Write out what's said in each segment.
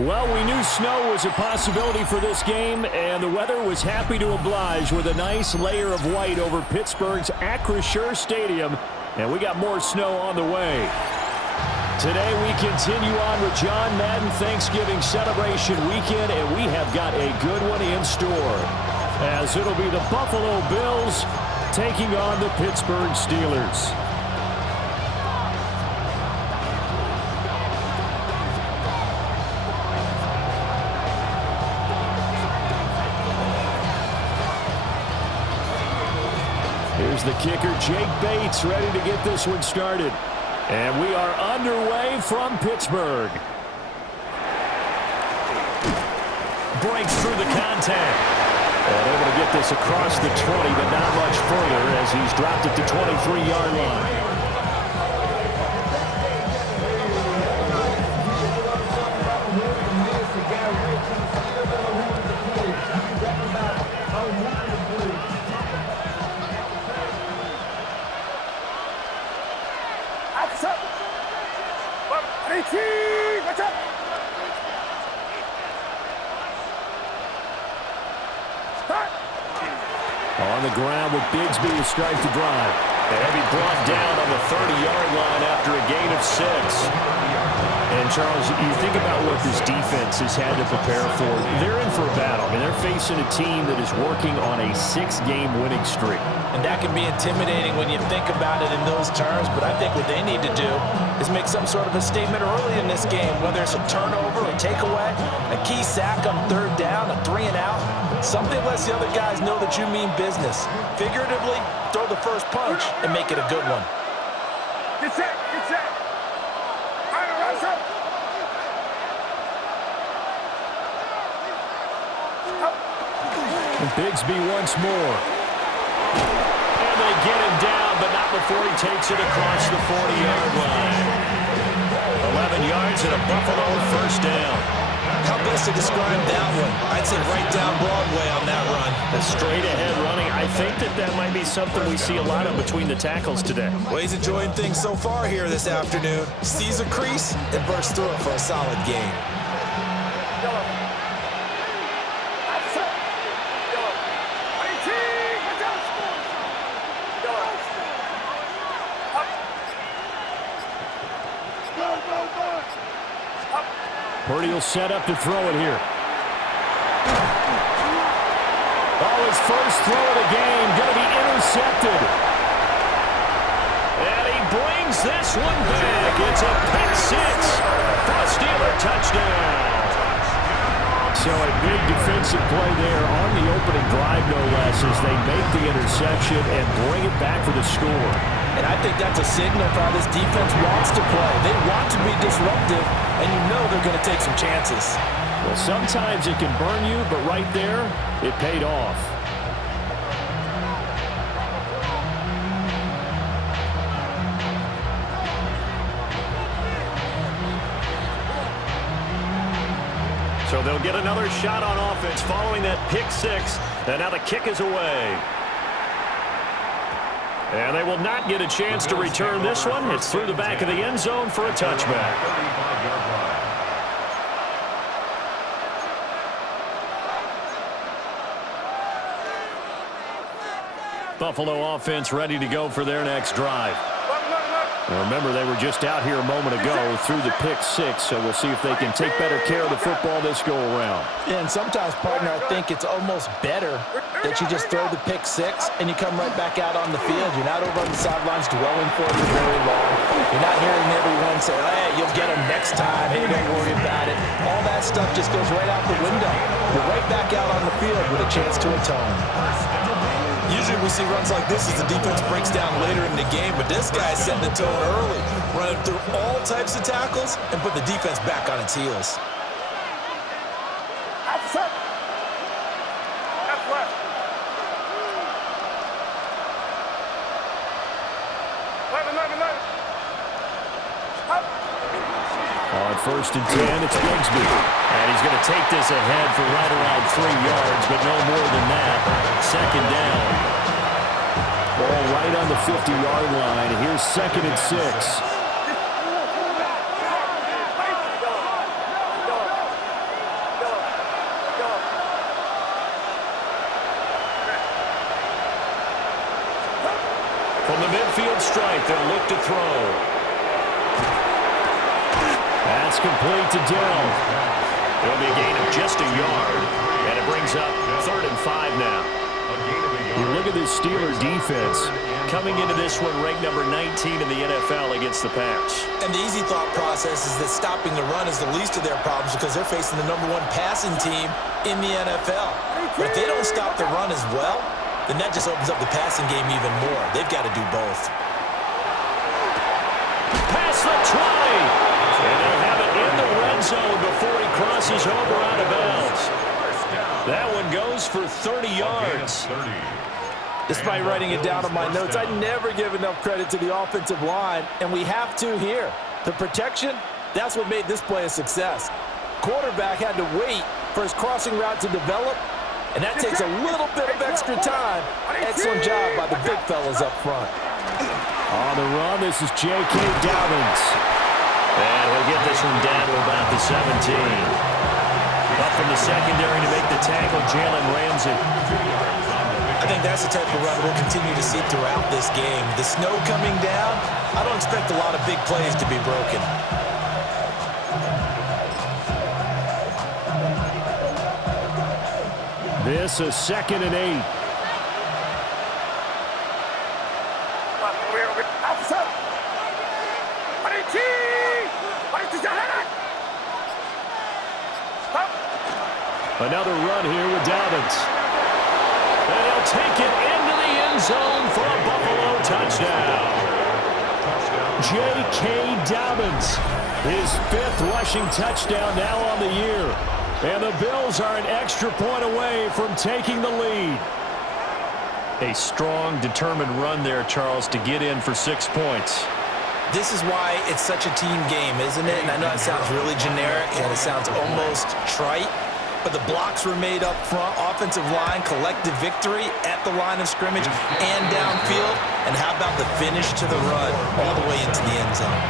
Well, we knew snow was a possibility for this game, and the weather was happy to oblige with a nice layer of white over Pittsburgh's Acrisure Stadium, and we got more snow on the way. Today we continue on with John Madden Thanksgiving Celebration Weekend, and we have got a good one in store, as it'll be the Buffalo Bills taking on the Pittsburgh Steelers. Here's the kicker, Jake Bates, ready to get this one started. And we are underway from Pittsburgh. Breaks through the contact. And able to get this across the 20, but not much further as he's dropped it to 23-yard line. On the ground with Bigsby to strike the drive. And he'll be brought down on the 30-yard line after a gain of 6. And, Charles, you think about what this defense has had to prepare for. They're in for a battle. I mean, they're facing a team that is working on a 6-game winning streak. And that can be intimidating when you think about it in those terms. But I think what they need to do is make some sort of a statement early in this game, whether it's a turnover, a takeaway, a key sack on 3rd down, a 3-and-out. Something lets the other guys know that you mean business. Figuratively, throw the first punch and make it a good one. Get set, get set. Bigsby once more. And they get him down, but not before he takes it across the 40-yard line. 11 yards and a Buffalo first down. How best to describe that one? I'd say right down Broadway on that run. A straight-ahead running. I think that might be something we see a lot of between the tackles today. Well, he's enjoying things so far here this afternoon. Sees a crease and bursts through it for a solid gain. Purdy will set up to throw it here. Oh, his first throw of the game going to be intercepted. And he brings this one back. It's a pick 6 for a Steeler touchdown. So a big defensive play there on the opening drive, no less, as they make the interception and bring it back for the score. And I think that's a signal for how this defense wants to play. They want to be disruptive, and you know they're going to take some chances. Well, sometimes it can burn you, but right there, it paid off. So they'll get another shot on offense following that pick 6, and now the kick is away. And they will not get a chance to return this one. It's through the back of the end zone for a touchback. Buffalo offense ready to go for their next drive. Remember, they were just out here a moment ago through the pick 6, so we'll see if they can take better care of the football this go-around. Yeah, and sometimes, partner, I think it's almost better that you just throw the pick 6 and you come right back out on the field. You're not over on the sidelines dwelling for it for very long. You're not hearing everyone say, hey, you'll get them next time. Hey, don't worry about it. All that stuff just goes right out the window. You're right back out on the field with a chance to atone. Usually we see runs like this as the defense breaks down later in the game, but this guy's setting the tone early, running through all types of tackles and put the defense back on its heels. On 1st and 10, it's Bigsby. And he's going to take this ahead for right around 3 yards, but no more than that. 2nd down. Ball right on the 50-yard line. Here's 2nd and 6. From the midfield stripe, they'll look to throw. That's complete to Dell. It'll be a gain of just a yard, and it brings up 3rd and 5 now. You look at this Steeler defense coming into this one ranked number 19 in the NFL against the pass. And the easy thought process is that stopping the run is the least of their problems because they're facing the #1 passing team in the NFL. But if they don't stop the run as well, then that just opens up the passing game even more. They've got to do both. Past the 20. And they have it in the red zone before he crosses over out of bounds. That one goes for 30 yards. Despite writing it down on my notes, I never give enough credit to the offensive line, and we have to here. The protection, that's what made this play a success. Quarterback had to wait for his crossing route to develop, and that takes a little bit of extra time. Excellent job by the big fellas up front. On the run, this is J.K. Dobbins. And he'll get this one down to about the 17. Up from the secondary to make the tackle, Jalen Ramsey. I think that's the type of run we'll continue to see throughout this game. The snow coming down, I don't expect a lot of big plays to be broken. This is 2nd and 8. Another run here with Dobbins. And he'll take it into the end zone for a Buffalo touchdown. J.K. Dobbins, his 5th rushing touchdown now on the year. And the Bills are an extra point away from taking the lead. A strong, determined run there, Charles, to get in for 6 points. This is why it's such a team game, isn't it? And I know it sounds really generic and it sounds almost trite, but the blocks were made up front, offensive line, collective victory at the line of scrimmage and downfield. And how about the finish to the run all the way into the end zone?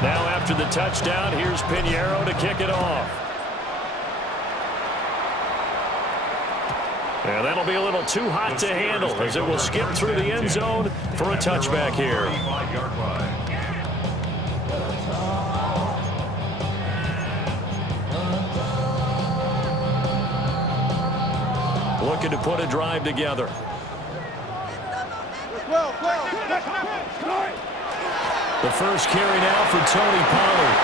Now after the touchdown, here's Pinheiro to kick it off. And that'll be a little too hot to handle as it will skip through the end zone for a touchback here. Looking to put a drive together. The first carry now for Tony Pollard.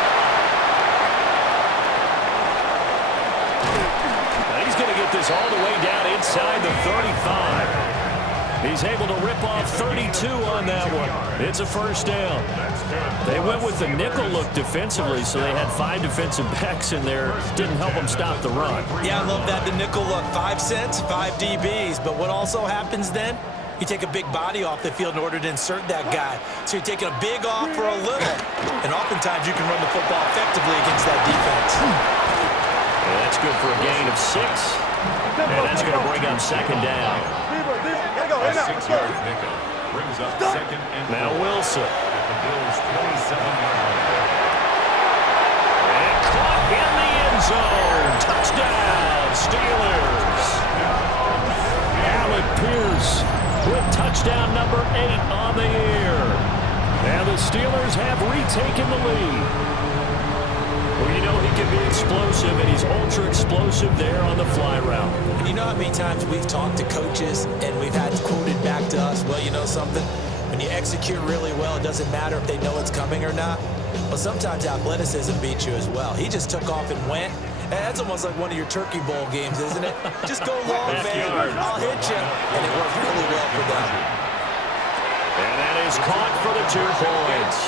He's going to get this all the way down inside the 35. He's able to rip off 32 on that one. It's a first down. They went with the nickel look defensively, so they had 5 defensive backs in there. Didn't help them stop the run. Yeah, I love that, the nickel look. 5 cents, 5 DBs. But what also happens then? You take a big body off the field in order to insert that guy. So you're taking a big off for a little. And oftentimes you can run the football effectively against that defense. And that's good for a gain of 6. And that's going to bring up 2nd down. A 6-yard pickup brings up 2nd and 4. Now Wilson. At the Bills' 27-yard line. And caught in the end zone. Touchdown, Steelers. Alec Pierce with touchdown number 8 on the year. And the Steelers have retaken the lead. Well, you know he can be explosive, and he's ultra-explosive there on the fly route. And you know how many times we've talked to coaches and we've had quoted back to us, well, you know something? When you execute really well, it doesn't matter if they know it's coming or not. Well, sometimes athleticism beats you as well. He just took off and went. And that's almost like one of your Turkey Bowl games, isn't it? Just go long, man. I'll hit you. And it worked really well for them. And that is caught for the 2 points.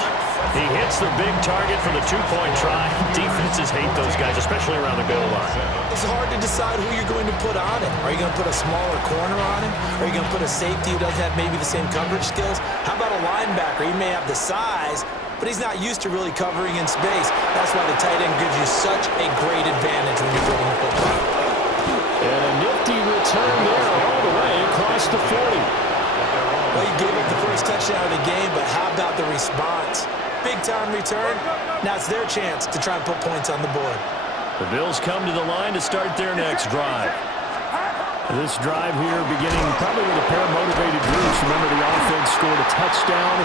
He hits the big target for the 2-point try. Defenses hate those guys, especially around the goal line. It's hard to decide who you're going to put on him. Are you going to put a smaller corner on him? Are you going to put a safety who doesn't have maybe the same coverage skills? How about a linebacker? He may have the size, but he's not used to really covering in space. That's why the tight end gives you such a great advantage when you're throwing the football. And a nifty return there all the way across the 40. Well, he gave up the first touchdown of the game, but how about the response? Big-time return. Now it's their chance to try and put points on the board. The Bills come to the line to start their next drive. This drive here beginning probably with a pair of motivated groups. Remember, the offense scored a touchdown.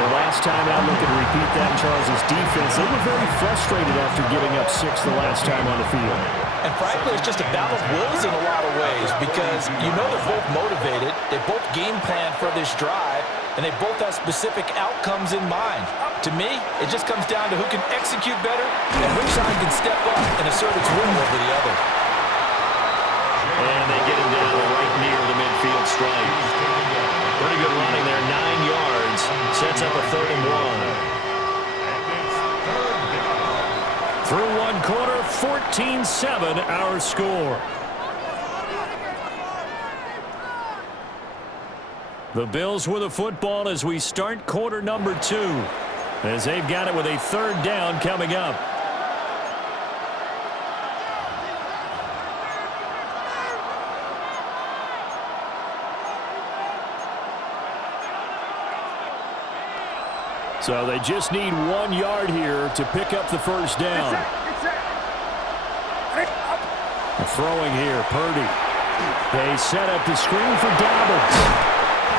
The last time out, looking to repeat that in Charles' defense. They were very frustrated after giving up 6 the last time on the field. And frankly, it's just a battle of wills in a lot of ways because you know they're both motivated. They both game plan for this drive, and they both have specific outcomes in mind. To me, it just comes down to who can execute better and which side can step up and assert its will over the other. And they get him down right near the midfield stripe. Pretty good running there, 9 yards. Sets up a 3rd and 1. Through one quarter, 14-7 our score. The Bills with the football as we start quarter number 2. As they've got it with a 3rd down coming up. So they just need 1 yard here to pick up the 1st down. Throwing here, Purdy. They set up the screen for Dobbins.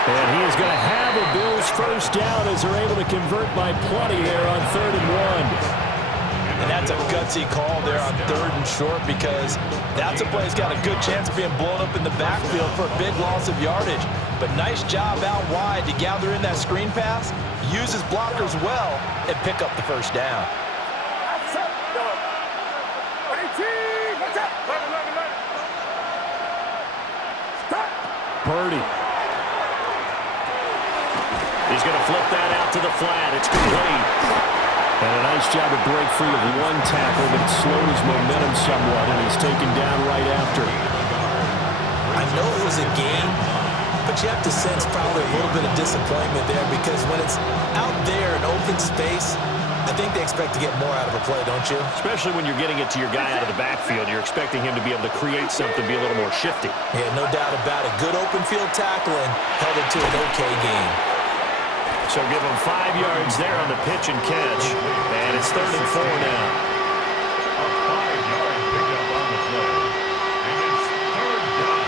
And he is going to have a Bills 1st down as they're able to convert by plenty there on 3rd and 1. And that's a gutsy call there on 3rd and short because that's a play that's got a good chance of being blown up in the backfield for a big loss of yardage. But nice job out wide to gather in that screen pass, use his blockers well, and pick up the 1st down. Purdy. He's going to flip that out to the flat. It's complete. And a nice job to break free of one tackle, but it slowed his momentum somewhat, and he's taken down right after. I know it was a game, but you have to sense probably a little bit of disappointment there because when it's out there in open space, I think they expect to get more out of a play, don't you? Especially when you're getting it to your guy out of the backfield. You're expecting him to be able to create something, be a little more shifty. Yeah, no doubt about it. Good open field tackling held it to an okay game. So give him 5 yards there on the pitch and catch. And it's 3rd and 4 now. A 5-yard pickup on the play. And it's 3rd down.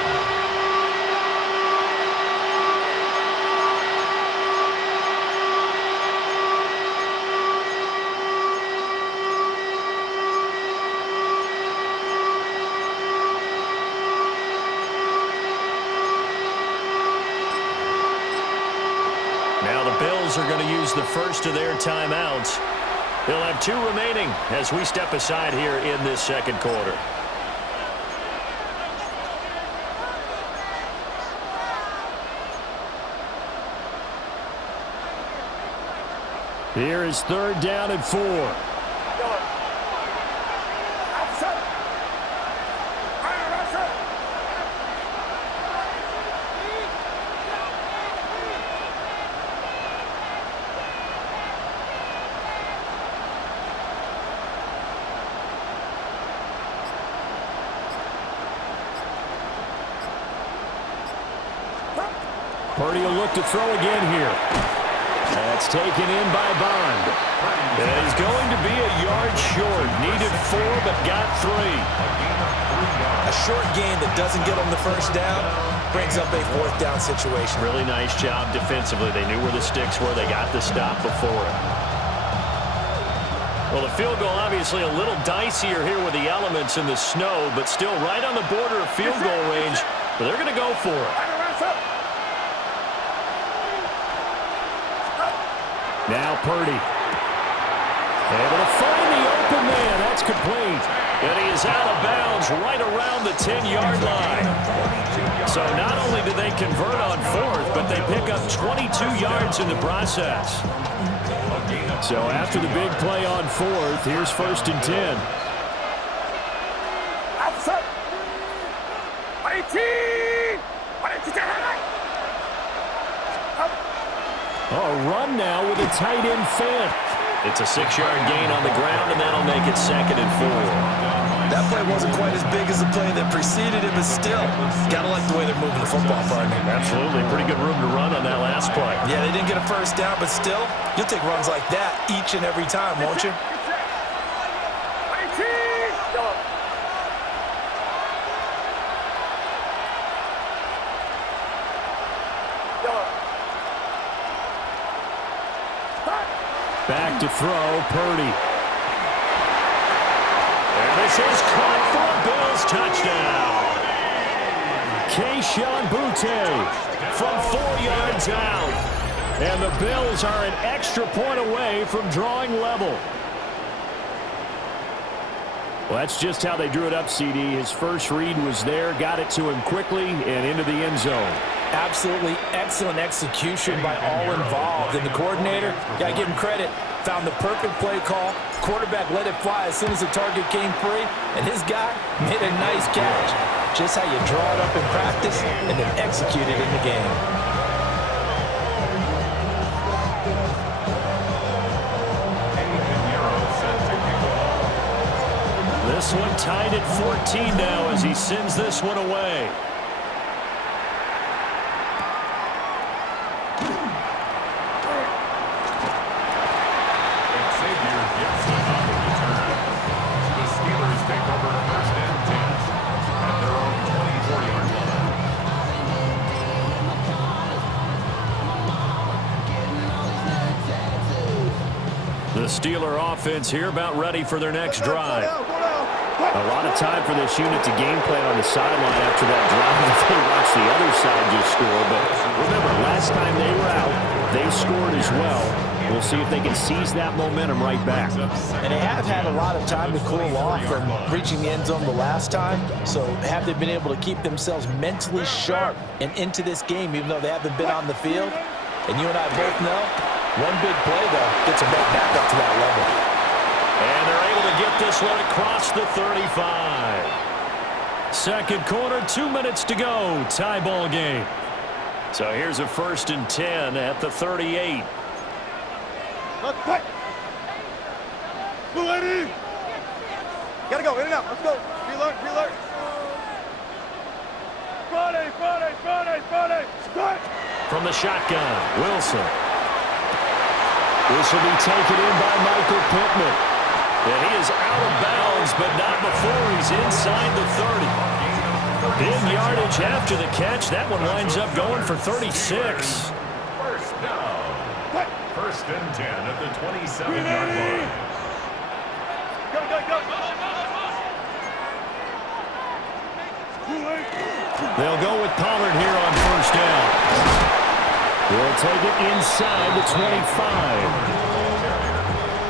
Now the Bills are going to use the first of their timeouts. They'll have 2 remaining as we step aside here in this 2nd quarter. Here is 3rd down and 4. Purdy will look to throw again here. That's taken in by Bond. And he's going to be a yard short. Needed 4, but got 3. A short gain that doesn't get him the 1st down brings up a 4th down situation. Really nice job defensively. They knew where the sticks were. They got the stop before it. Well, the field goal obviously a little dicier here with the elements in the snow, but still right on the border of field goal range. But they're going to go for it. Now Purdy. Able to find the open man. That's complete. And he is out of bounds right around the 10-yard line. So not only did they convert on 4th, but they pick up 22 yards in the process. So after the big play on 4th, here's 1st and 10. Oh, a run now with a tight end fed. It's a 6-yard gain on the ground, and that'll make it 2nd and 4. That play wasn't quite as big as the play that preceded it, but still, gotta like the way they're moving the football, partner. Absolutely. Pretty good room to run on that last play. Yeah, they didn't get a 1st down, but still, you'll take runs like that each and every time, won't you? To throw, Purdy. And this is caught for a Bills touchdown. Kayshon Boutte from 4 yards out. And the Bills are an extra point away from drawing level. Well, that's just how they drew it up, CD. His first read was there, got it to him quickly, and into the end zone. Absolutely excellent execution by all involved. And the coordinator, got to give him credit, found the perfect play call. Quarterback let it fly as soon as the target came free, and his guy made a nice catch. Just how you draw it up in practice and then execute it in the game. This one tied at 14 now as he sends this one away. The Steeler offense here about ready for their next drive. A lot of time for this unit to game plan on the sideline after that drive. They watch the other side just score. But remember, last time they were out, they scored as well. We'll see if they can seize that momentum right back. And they have had a lot of time to cool off from reaching the end zone the last time. So have they been able to keep themselves mentally sharp and into this game, even though they haven't been on the field? And you and I both know, one big play, though, gets them right back up to that level. And they're able to get this one across the 35. Second quarter, 2 minutes to go. Tie ball game. So here's a 1st and 10 at the 38. Gotta go, in and out. Let's go. Reload, reload. Friday. Start. From the shotgun, Wilson. This will be taken in by Michael Pittman. And he is out of bounds, but not before he's inside the 30. Big yardage after the catch. That one winds up going for 36. First down. 1st and 10 at the 27-yard line. Go. They'll go with Pollard here on 1st down. They'll take it inside the 25.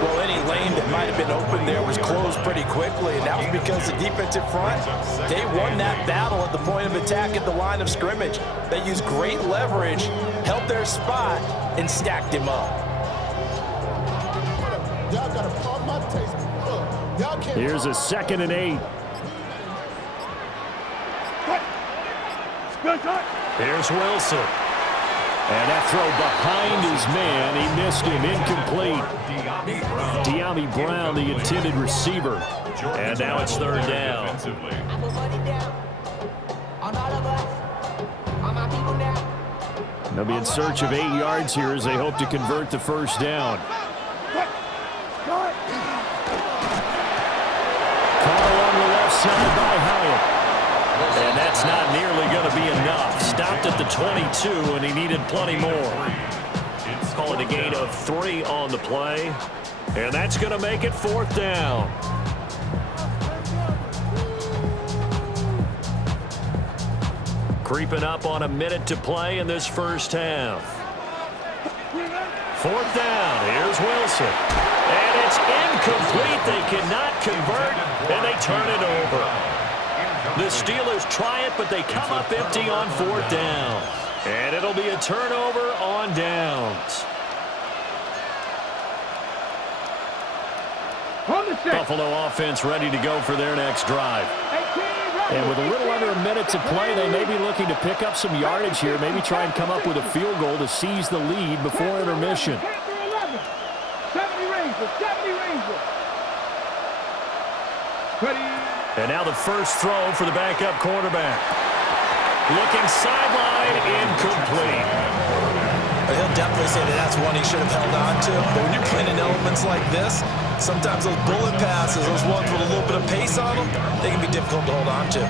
Well, any lane that might have been open there was closed pretty quickly, and that was because the defensive front, they won that battle at the point of attack at the line of scrimmage. They used great leverage, held their spot, and stacked him up. Here's a 2nd and 8. Here's Wilson. And that throw behind his man. He missed him. Incomplete. De'Ami Brown, the intended receiver. And now it's 3rd down. They'll be in search of 8 yards here as they hope to convert the 1st down. Caught along the left side by Hyatt. And that's not nearly going to be enough. Stopped at the 22, and he needed plenty more. Call it a gain of 3 on the play. And that's going to make it 4th down. Creeping up on a minute to play in this first half. 4th down. Here's Wilson. And it's incomplete. They cannot convert, and they turn it over. The Steelers try it, but they come up empty on 4th down. And it'll be a turnover on downs. Buffalo offense ready to go for their next drive. And with a little under a minute to play, they may be looking to pick up some yardage here, maybe try and come up with a field goal to seize the lead before intermission. 70 Rangers. And now the first throw for the backup quarterback. Looking sideline, incomplete. He'll definitely say that that's one he should have held on to. But when you're playing in elements like this, sometimes those bullet passes, those ones with a little bit of pace on them, they can be difficult to hold on to.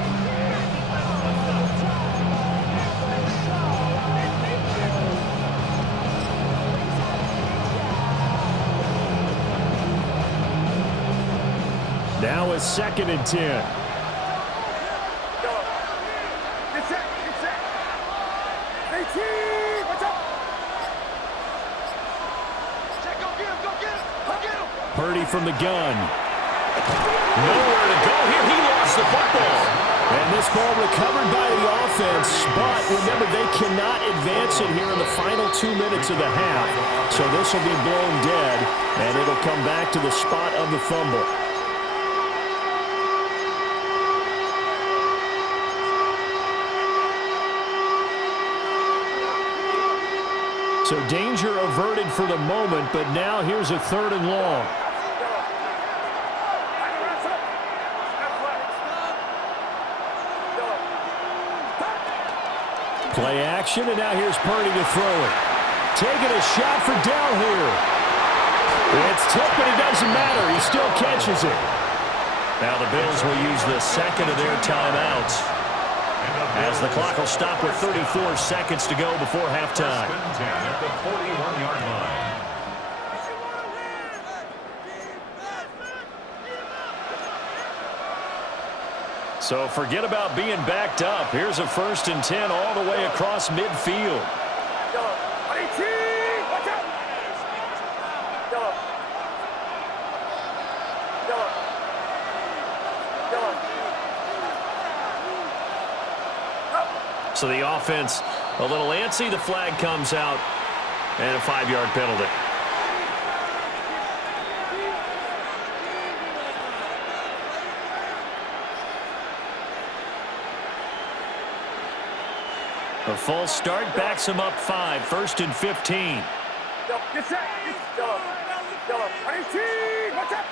Now a 2nd and 10. Get set. 18. Watch out. Check, go get him. Purdy from the gun. Nowhere to go here. He lost the football. And this ball recovered by the offense, but remember, they cannot advance it here in the final 2 minutes of the half. So this will be blown dead, and it'll come back to the spot of the fumble. So danger averted for the moment, but now here's a 3rd and long. Play action, and now here's Purdy to throw it. Taking a shot for Dell here. It's tipped, but it doesn't matter. He still catches it. Now the Bills will use the 2nd of their timeouts, as the clock will stop with 34 seconds to go before halftime. 10 at the 41-yard line. So forget about being backed up. Here's a 1st and 10 all the way across midfield. Watch out. So the offense a little antsy. The flag comes out, and a 5-yard penalty. A false start backs him up 5, 1st and 15. Get set. 18. Watch out.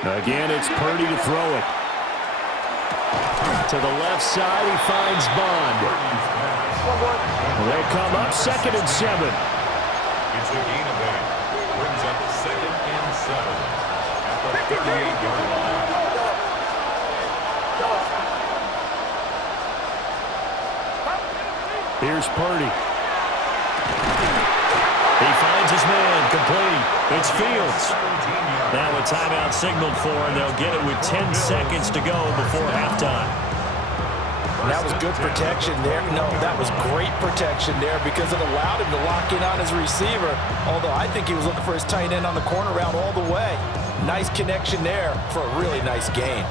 Again, it's Purdy to throw it. To the left side, he finds Bond. They'll come up 2nd and 7. It's a gain of 8. Brings up 2nd and 7 at the 58-yard line. Here's Purdy. He finds his man, complete. It's Fields. Now a timeout signaled for, and they'll get it with 10 seconds to go before halftime. That was good protection there. No, that was great protection there because it allowed him to lock in on his receiver, although I think he was looking for his tight end on the corner route all the way. Nice connection there for a really nice gain.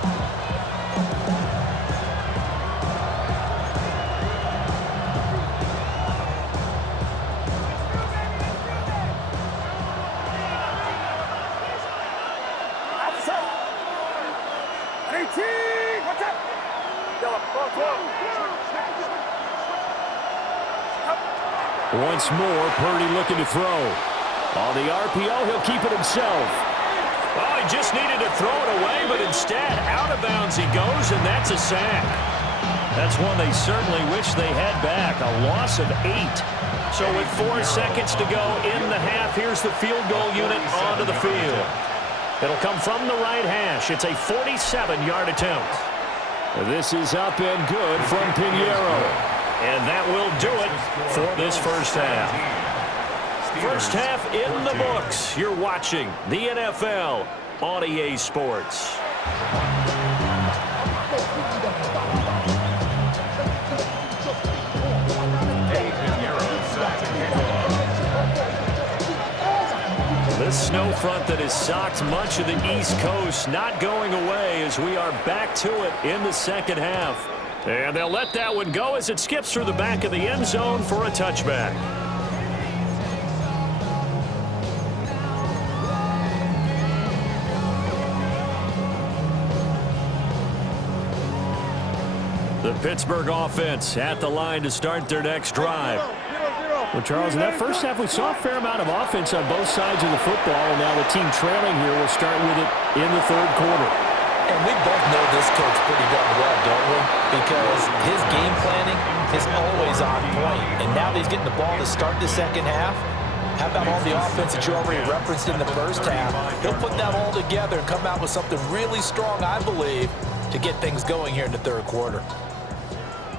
Once more, Purdy looking to throw. On the RPO, he'll keep it himself. Well, he just needed to throw it away, but instead, out of bounds he goes, and that's a sack. That's one they certainly wish they had back, a loss of 8. So with 4 seconds to go in the half, here's the field goal unit onto the field. It'll come from the right hash. It's a 47-yard attempt. This is up and good from Pinheiro. And that will do it for this first half. First half in the books. You're watching the NFL on EA Sports. This snow front that has socked much of the East Coast not going away as we are back to it in the second half. And they'll let that one go as it skips through the back of the end zone for a touchback. The Pittsburgh offense at the line to start their next drive. Well, Charles, in that first half, we saw a fair amount of offense on both sides of the football, and now the team trailing here will start with it in the third quarter. And we both know this coach pretty darn well, don't we? Because his game planning is always on point. And now that he's getting the ball to start the second half, how about all the offense that you already referenced in the first half? He'll put that all together and come out with something really strong, I believe, to get things going here in the third quarter.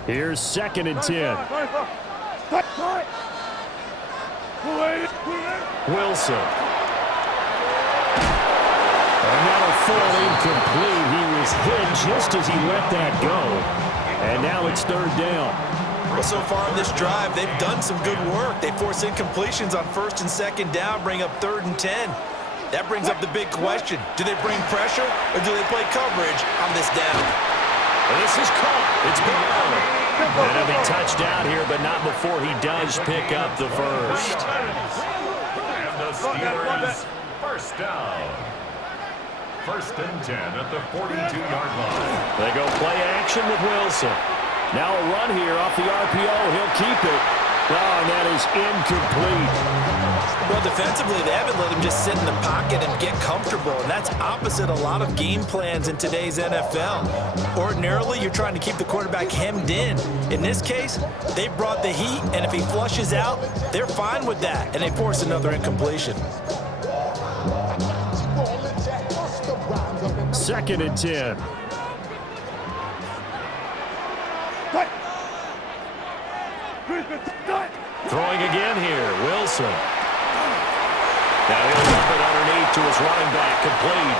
Here's 2nd and 10. Wilson. And that'll fall incomplete. He was hit just as he let that go. And now it's third down. Well, so far in this drive, they've done some good work. They force incompletions on first and second down, bring up 3rd and 10. That brings up the big question. Do they bring pressure or do they play coverage on this down? This is caught. It's Brown. And he'll be touched down here, but not before he does pick up the first. And the Steelers first down. 1st and 10 at the 42-yard line. They go play action with Wilson. Now a run here off the RPO. He'll keep it. Oh, and that is incomplete. Well, defensively, they haven't let him just sit in the pocket and get comfortable, and that's opposite a lot of game plans in today's NFL. Ordinarily, you're trying to keep the quarterback hemmed in. In this case, they brought the heat, and if he flushes out, they're fine with that, and they force another incompletion. 2nd and 10. Throwing again here, Wilson. Now he'll dump it underneath to his running back, complete.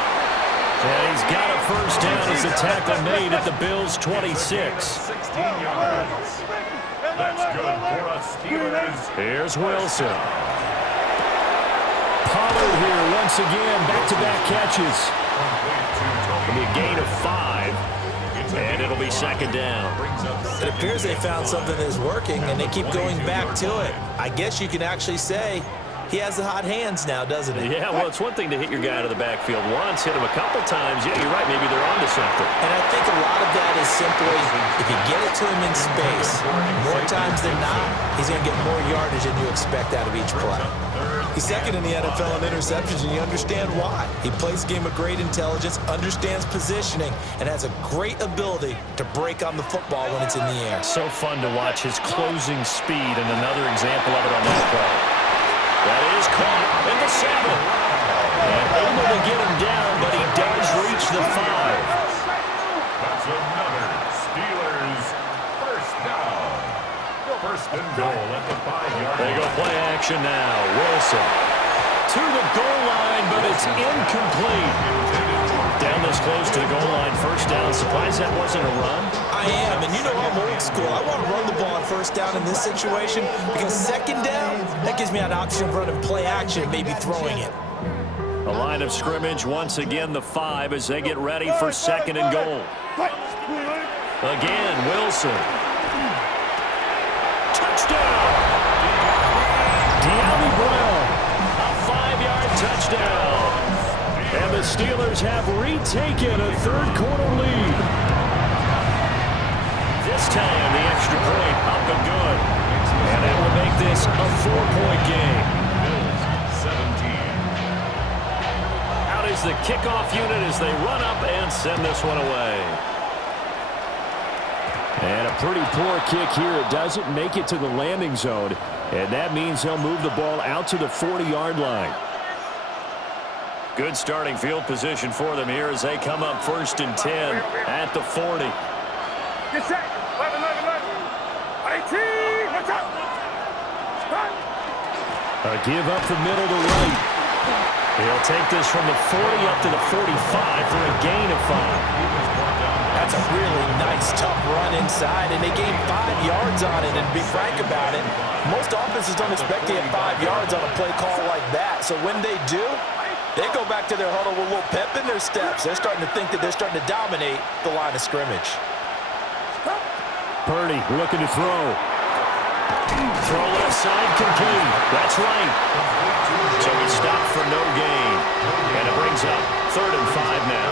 And he's got a first down as the tackle made at the Bills' 26. 16 yards. That's good for us, Steelers. Here's Wilson. Pollard here once again, back-to-back catches. It'll be a gain of 5, and it'll be 2nd down. It appears they found something that is working, and they keep going back to it. I guess you can actually say he has the hot hands now, doesn't he? Yeah, well, it's one thing to hit your guy out of the backfield once, hit him a couple times. Yeah, you're right, maybe they're onto something. And I think a lot of that is simply if you get it to him in space, more times than not, he's going to get more yardage than you expect out of each play. He's 2nd in the NFL in interceptions, and you understand why. He plays a game of great intelligence, understands positioning, and has a great ability to break on the football when it's in the air. So fun to watch his closing speed, and another example of it on that play. That is caught in the 7. And able to get him down, but he does reach the 5. That's another Steelers first down. 1st and goal at the 5-yard line. They go play action now. Wilson to the goal line, but it's incomplete. Down this close to the goal line, first down. Surprised that wasn't a run? I am, and you know I'm old school. I want to run the ball on first down in this situation because 2nd down, that gives me an option of running play action, maybe throwing it. The line of scrimmage, once again, the 5 as they get ready for 2nd and goal. Again, Wilson. Touchdown! De'Ami Brown, a 5-yard touchdown. And the Steelers have retaken a 3rd-quarter lead. This time, the extra point up and good. And that will make this a 4-point game. Bills 17. Out is the kickoff unit as they run up and send this one away. And a pretty poor kick here. It doesn't make it to the landing zone. And that means they'll move the ball out to the 40-yard line. Good starting field position for them here as they come up 1st and 10 at the 40. Get set. 11, 18. Watch out. A give up the middle to right. He'll take this from the 40 up to the 45 for a gain of 5. That's a really nice, tough run inside, and they gained 5 yards on it. And to be frank about it, most offenses don't expect to get 5 yards on a play call like that. So when they do, they go back to their huddle with a little pep in their steps. They're starting to think that they're starting to dominate the line of scrimmage. Purdy looking to throw. Throw left side complete. That's right. So he stopped for no gain. And it brings up 3rd and 5 now.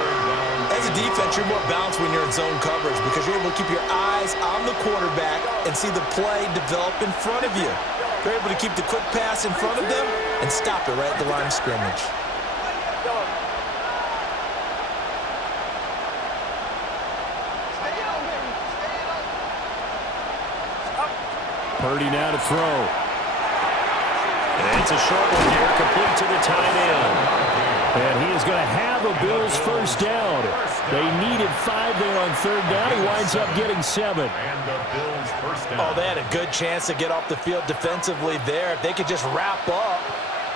As a defense, you're more balanced when you're in zone coverage because you're able to keep your eyes on the quarterback and see the play develop in front of you. You're able to keep the quick pass in front of them and stop it right at the line of scrimmage. Purdy now to throw. And it's a short one here, complete to the tight end. And he is going to have a Bills first down. They needed 5 there on third down. He winds up getting 7. And the Bills first down. Oh, they had a good chance to get off the field defensively there. If they could just wrap up,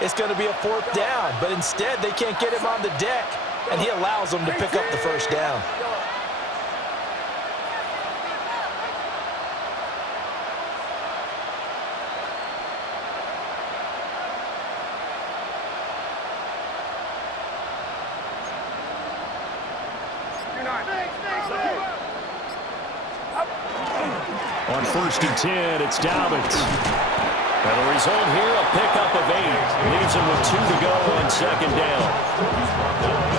it's going to be a 4th down. But instead, they can't get him on the deck, and he allows them to pick up the first down. On 1st and 10, it's Dobbins. And the result here, a pickup of 8. Leaves him with 2 to go on 2nd down.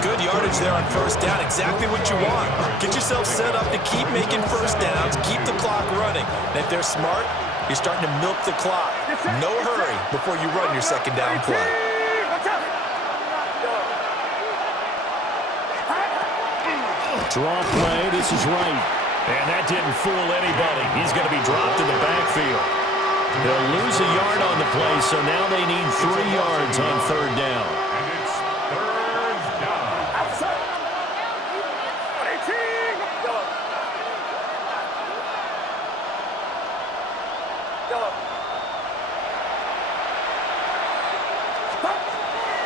Good yardage there on 1st down. Exactly what you want. Get yourself set up to keep making 1st downs, keep the clock running. And if they're smart, you're starting to milk the clock. No hurry before you run your 2nd down play. Draw play, this is right. And that didn't fool anybody. He's going to be dropped in the backfield. They'll lose a yard on the play, so now they need 3 yards on 3rd down. And it's 3rd down.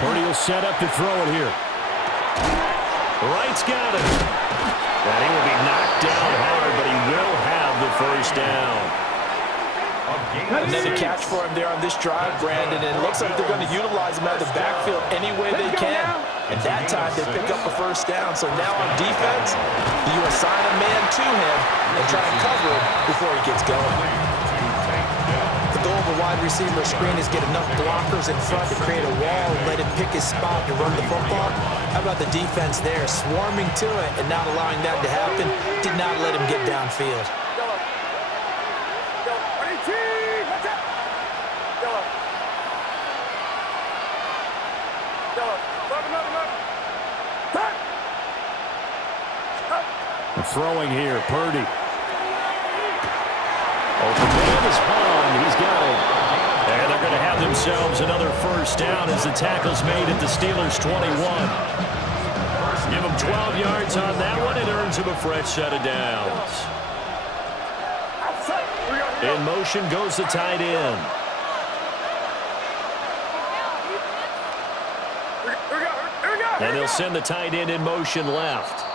Purdy will set up to throw it here. Wright's got it. And he will be knocked down hard, but he will have the first down. Another catch for him there on this drive, Brandon, and it looks like they're going to utilize him out of the backfield any way they can. And that time, they pick up a first down. So now on defense, you assign a man to him and try and cover him before he gets going. The goal of a wide receiver screen is get enough blockers in front to create a wall and let him pick his spot to run the football. How about the defense there, swarming to it and not allowing that to happen? Did not let him get downfield. Throwing here, Purdy. Open man is Bond. He's got it. And they're going to have themselves another first down as the tackle's made at the Steelers' 21. Give them 12 yards on that one. It earns them a fresh set of downs. In motion goes the tight end. And they'll send the tight end in motion left.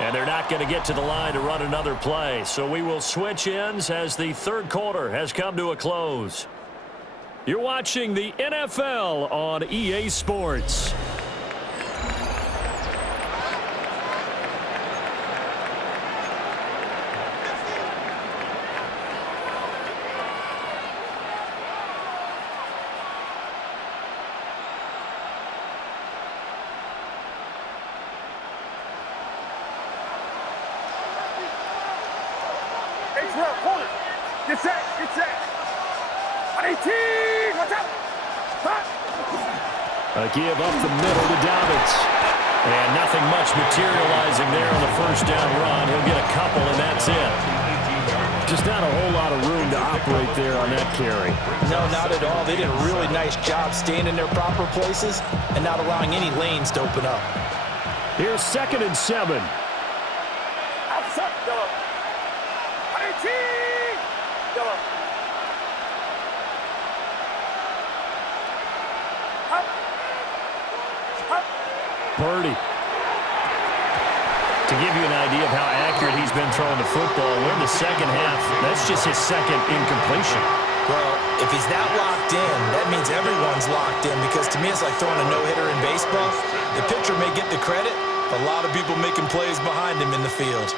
And they're not going to get to the line to run another play. So we will switch ends as the 3rd quarter has come to a close. You're watching the NFL on EA Sports. Get set. On 18. Watch out. A give up the middle to Dobbins. And nothing much materializing there on the first down run. He'll get a couple, and that's it. Just not a whole lot of room to operate there on that carry. No, not at all. They did a really nice job staying in their proper places and not allowing any lanes to open up. Here's 2nd and 7. Outside. Yellow. 18. Yellow. Purdy. To give you an idea of how accurate he's been throwing the football, we're in the 2nd half. That's just his 2nd incompletion. Well, if he's that locked in, that means everyone's locked in, because to me it's like throwing a no-hitter in baseball. The pitcher may get the credit, but a lot of people making plays behind him in the field.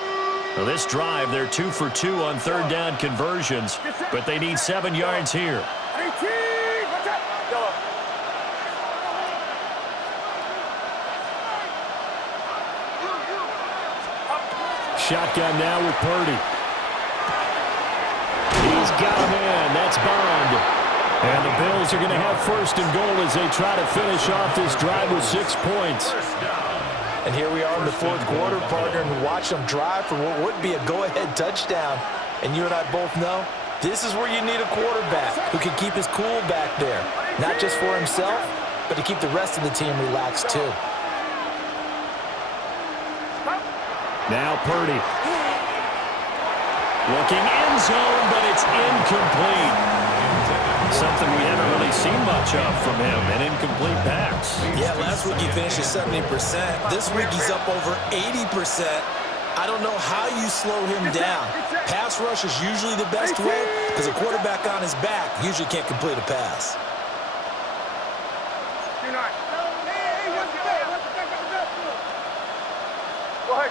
Well, this drive, they're 2 for 2 on 3rd down conversions, but they need 7 yards here. 18. Watch out. Yellow. Shotgun now with Purdy. He's got him in. That's Bond. And the Bills are going to have 1st and goal as they try to finish off this drive with 6 points. And here we are in the 4th quarter, partner, and watch them drive for what would be a go-ahead touchdown. And you and I both know this is where you need a quarterback who can keep his cool back there, not just for himself, but to keep the rest of the team relaxed too. Now Purdy. Looking end zone, but it's incomplete. Something we haven't really seen much of from him, an incomplete pass. Yeah, last week he finished at 70%. This week he's up over 80%. I don't know how you slow him down. Pass rush is usually the best way because a quarterback on his back usually can't complete a pass.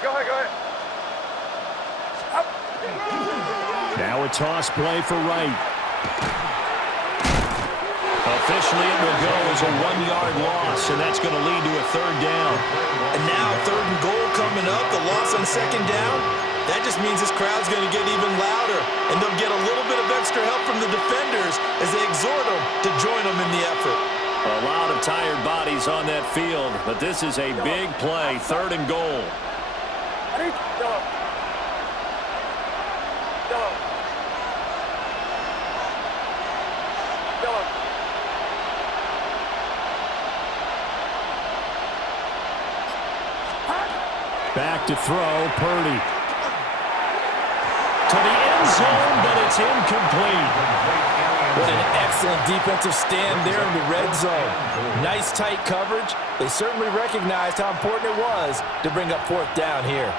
Go ahead. Now a toss play for Wright. Officially, it will go as a 1-yard loss, and that's going to lead to a third down. And now third and goal coming up, the loss on second down. That just means this crowd's going to get even louder, and they'll get a little bit of extra help from the defenders as they exhort them to join them in the effort. A lot of tired bodies on that field, but this is a big play, third and goal. Back to throw, Purdy. To the end zone, but it's incomplete. What an excellent defensive stand there in the red zone. Nice tight coverage. They certainly recognized how important it was to bring up fourth down here.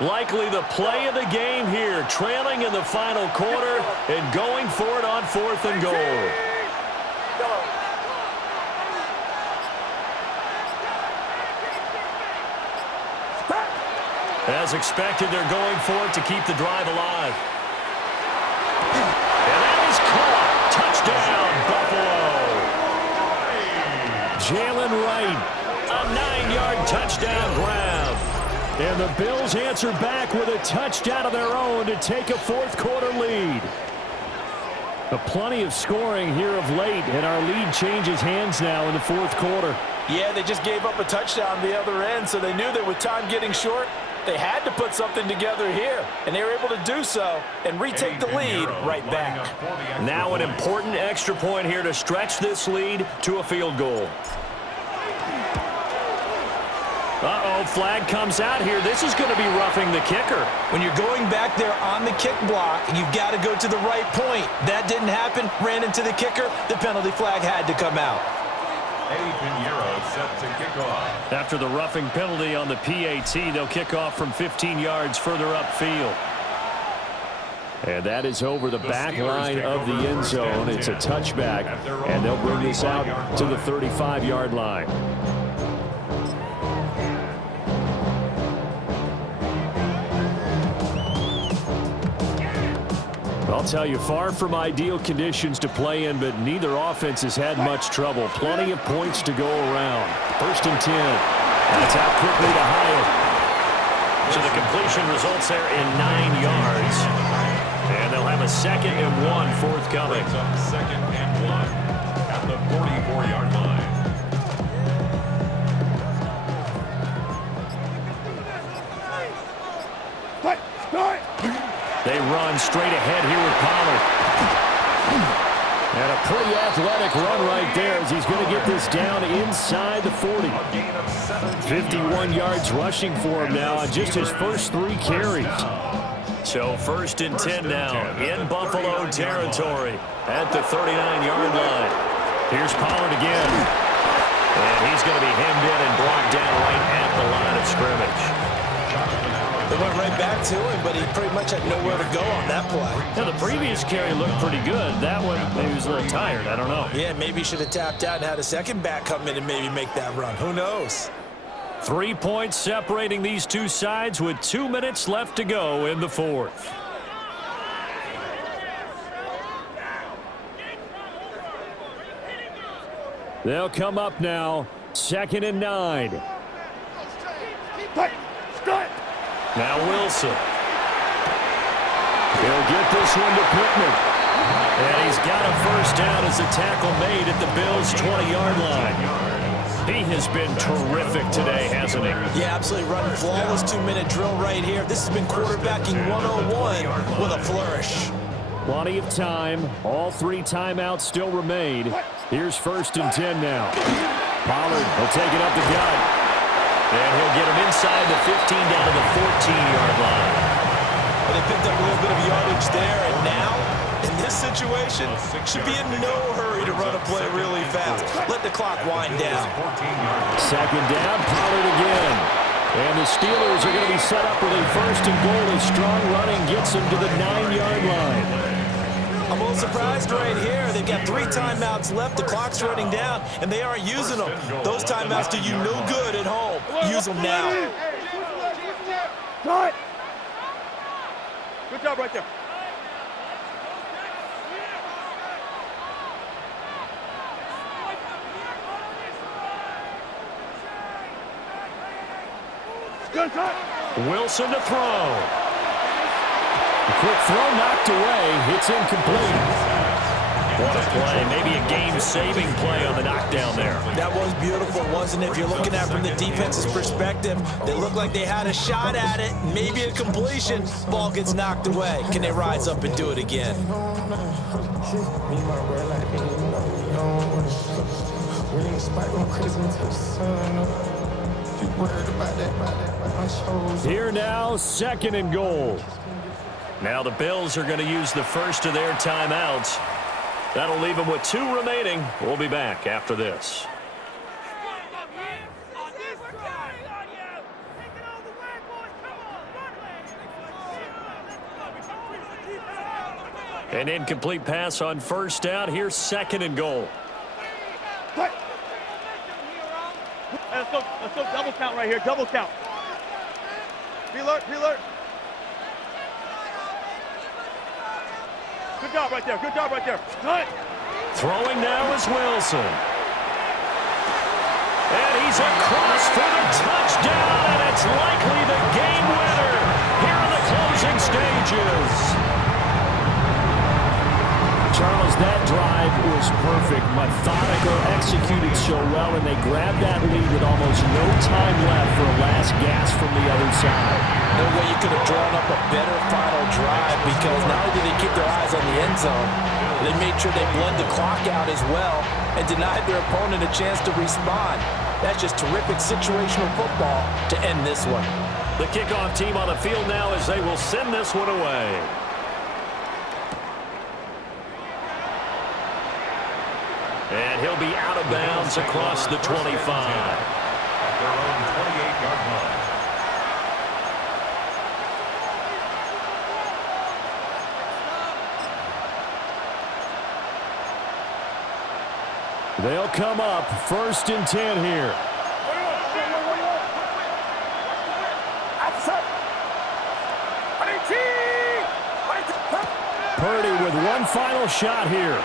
Likely the play of the game here, trailing in the final quarter and going for it on fourth and goal. As expected, they're going for it to keep the drive alive. And that is caught. Touchdown, Buffalo. Jalen Wright, a 9-yard touchdown grab. And the Bills answer back with a touchdown of their own to take a fourth-quarter lead. Plenty of scoring here of late, and our lead changes hands now in the fourth quarter. Yeah, they just gave up a touchdown on the other end, so they knew that with time getting short, they had to put something together here, and they were able to do so and retake the lead right back. Now an important extra point here to stretch this lead to a field goal. Uh-oh, flag comes out here. This is going to be roughing the kicker. When you're going back there on the kick block, you've got to go to the right point. That didn't happen. Ran into the kicker. The penalty flag had to come out. Set to kick off. After the roughing penalty on the PAT, they'll kick off from 15 yards further upfield. And that is over the back line of the end zone. It's a touchback, and they'll bring this out to the 35-yard line. I'll tell you, far from ideal conditions to play in, but neither offense has had much trouble. Plenty of points to go around. First and 10. That's out quickly to Hyatt. So the completion results there in 9 yards. And they'll have a 2nd and 1 forthcoming. Second and 1 at the 44-yard line. They run straight ahead here with Pollard. And a pretty athletic run right there as he's going to get this down inside the 40. 51 yards rushing for him now on just his first 3 carries. So first and 10 now in Buffalo territory at the 39-yard line. Here's Pollard again. And he's going to be hemmed in and blocked down right at the line of scrimmage. They went right back to him, but he pretty much had nowhere to go on that play. Now, the previous carry looked pretty good. That one, maybe he was a little tired. I don't know. Yeah, maybe he should have tapped out and had a second back come in and maybe make that run. Who knows? 3 points separating these two sides with 2 minutes left to go in the fourth. They'll come up now, 2nd and 9. Now Wilson. He'll get this one to Pittman. And he's got a first down as a tackle made at the Bills' 20-yard line. He has been terrific today, hasn't he? Yeah, absolutely. Running flawless 2-minute drill right here. This has been quarterbacking 101 with a flourish. Plenty of time. All 3 timeouts still remain. Here's 1st and 10 now. Pollard will take it up the gut. And he'll get him inside the 15 down to the 14-yard line. Well, they picked up a little bit of yardage there, and now, in this situation, should be in no hurry to run a play really fast. Let the clock wind down. 2nd down, Pollard again. And the Steelers are going to be set up with a 1st and goal as strong running gets them to the 9-yard line. I'm a little surprised right here. They've got 3 timeouts left. The clock's running down, and they aren't using them. Those timeouts do you no good at home. Use them now. Good job right there. Wilson to throw. A quick throw knocked away. It's incomplete. What a play. Maybe a game-saving play on the knockdown there. That was beautiful, wasn't it? If you're looking at it from the defense's perspective, they look like they had a shot at it, maybe a completion. Ball gets knocked away. Can they rise up and do it again? Here now, 2nd and goal. Now the Bills are going to use the first of their timeouts. That'll leave them with 2 remaining. We'll be back after this. An incomplete pass on 1st down. Here's 2nd and goal. Let's go double count right here, double count. Be alert, be alert. Good job right there, good job right there. Good. Throwing now is Wilson. And he's across for the touchdown, and it's likely the game winner here in the closing stages. Charles, that drive was perfect, methodical, executed so well, and they grabbed that lead with almost no time left for a last gasp from the other side. No way you could have drawn up a better final drive, because not only did they keep their eyes on the end zone, they made sure they bled the clock out as well and denied their opponent a chance to respond. That's just terrific situational football to end this one. The kickoff team on the field now as they will send this one away. And he'll be out of bounds across the 25. At their own 28-yard line. They'll come up 1st and 10 here. Purdy with one final shot here.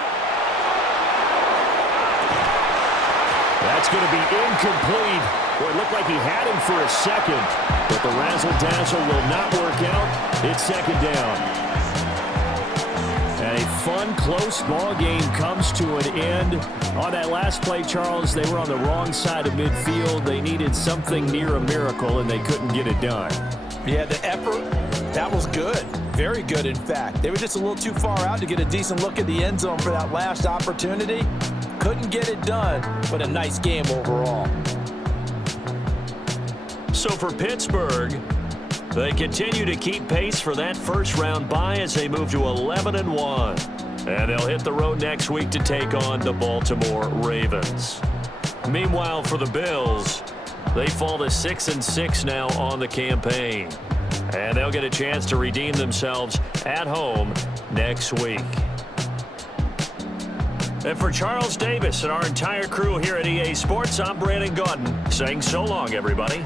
That's going to be incomplete. Well, it looked like he had him for a second, but the razzle-dazzle will not work out. It's 2nd down. And a fun, close ball game comes to an end. On that last play, Charles, they were on the wrong side of midfield. They needed something near a miracle, and they couldn't get it done. Yeah, the effort, that was good. Very good, in fact. They were just a little too far out to get a decent look at the end zone for that last opportunity. Couldn't get it done, but a nice game overall. So for Pittsburgh, they continue to keep pace for that first-round bye as they move to 11-1. And they'll hit the road next week to take on the Baltimore Ravens. Meanwhile, for the Bills, they fall to 6-6 now on the campaign. And they'll get a chance to redeem themselves at home next week. And for Charles Davis and our entire crew here at EA Sports, I'm Brandon Gaudin saying so long, everybody.